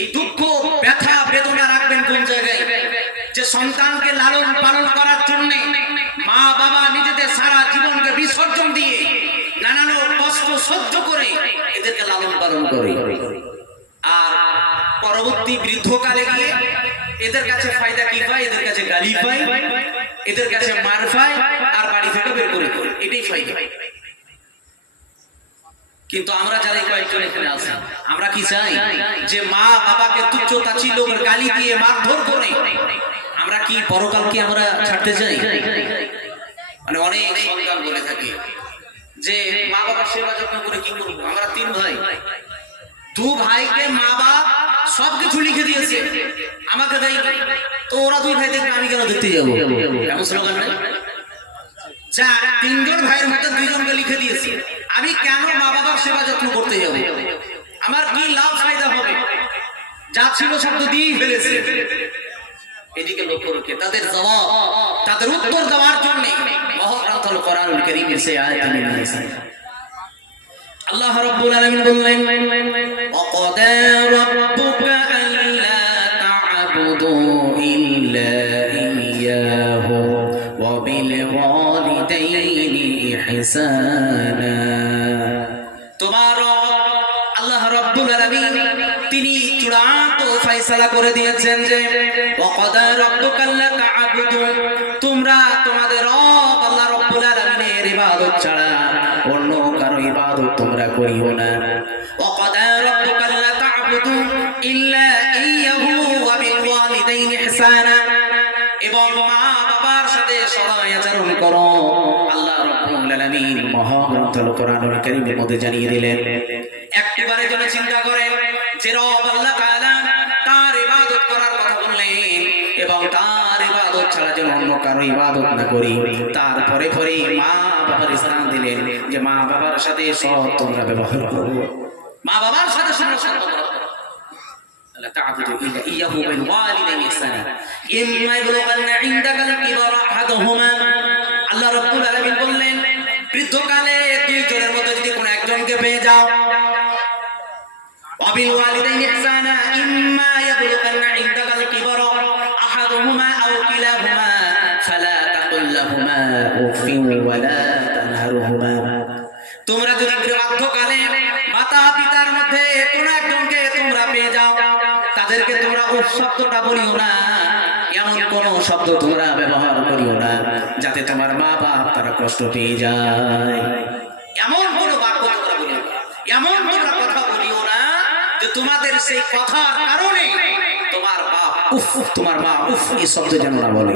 এই দুঃখ, ব্যথা, বেদনা রাখবেন কোন জায়গায়? যে সন্তানকে লালন পালন করার জন্য মা বাবা নিজেদের সারা জীবনকে বিসর্জন দিয়ে নানান কষ্ট সহ্য করে এদেরকে লালন পালন করে। আর পরবর্তী বৃদ্ধকালে গিয়ে এদের কাছে ফায়দা কি পায়? এদের কাছে গালি পায়, এদের কাছে মার পায়, আর বাড়ি থেকে বের করে এটাই ফায়দা। কিন্তু আমরা যারা কয়েকজন এখানে আছি আমরা কি চাই যে মা বাবাকে তুচ্ছ তাচ্ছিল্য গালি দিয়ে মারধর করে আমরা কি পরকালকে আমরা ছাড়তে চাই? মানে অনেক সন্তান বলে থাকে যে মা বাবার সেবা যত্ন করে কি করব? আমরা তিন ভাই। দু ভাইকে মা বাপ সবকিছু লিখে দিয়েছে। আমাকে দেয় তো ওরা দুই ভাই দেখবে আমি কেন দেখতে যাব? এমন স্লোগান নাই? যা তিনজন ভাইয়ের মধ্যে দুইজনকে লিখে দিয়েছি। আমি কেন মা বাবার সেবা যত্ন করতে যাব? আমার কি লাভ, ফায়দা হবে? যা ছিল শব্দ দিয়েই ফেলেছে। এদিকে তাদের জবাব, তাদের উত্তর দেওয়ার জন্য মহাপ্রান্তল কোরআনুল কারীমের আল্লাহ আলামিন বললেন আল্লা তা'বুদু ইল্লা وبالوالدين إحسانا তোমার আল্লাহ রাব্বুল আলামিন তিনি চূড়ান্ত ফয়সালা করে দিয়েছেন যে ওয়াকাদা রাব্বুকা আল্লা তা'বুদু তোমরা তোমাদের রব আল্লাহ রাব্বুল আলামিনের ইবাদত ছাড়া অন্য কারো ইবাদত তোমরা করিও না ওয়াকাদা রাব্বুকা আল্লা তা'বুদু ইল্লা ইয়্যাহু ওয়া বিল ওয়ালিদাইনি ইহসানা এবং মা বাবার সাথে সদাই আচরণ করো আল্লাহ রাব্বুল আলামিন কোরআনুল কারীমের মধ্যে জানিয়ে দিলেন একবারে জন্য চিন্তা করেন যে রব আল্লাহ তাআলা তার ইবাদত করার কথা বললেন এবং তার ইবাদত ছাড়া যেন অন্য কারও ইবাদত না করি, তারপরে পরে মা বাবার স্থান দিলেন যে মা বাবার সাথে সব তোমরা ব্যবহার করো মা বাবার সাথে রাখো। لا تعبدوا إلا إياه وبالوالدين إحسانا إما يبلغن عندك الكبر أحدهما আল্লাহ রাব্বুল আলামিন বললেন বৃদ্ধকালে দুইজনের মধ্যে যদি কোনো একজনকে পেয়ে যাও وبالوالدين إحسانا إما يبلغن عندك الكبر أحدهما أو كلاهما فلا تقل لهما أف ولا تنهرهما তোমরা যদি বাধ্যকালে মাতা পিতার মধ্যে তাদেরকে তোমরা উফ শব্দটা বলিও না। এমন কোন শব্দ তোমরা ব্যবহার করিও না, যাতে তোমার মা বাপ তারা কষ্ট পেয়ে যায়। এমন কোন বাক্য তোমরা বলিও না। এমন তোমরা কথা বলিও না যে তোমাদের সেই কথার কারণে তোমার বাপ উফ, তোমার মা উফ, এই শব্দ যেন না বলে।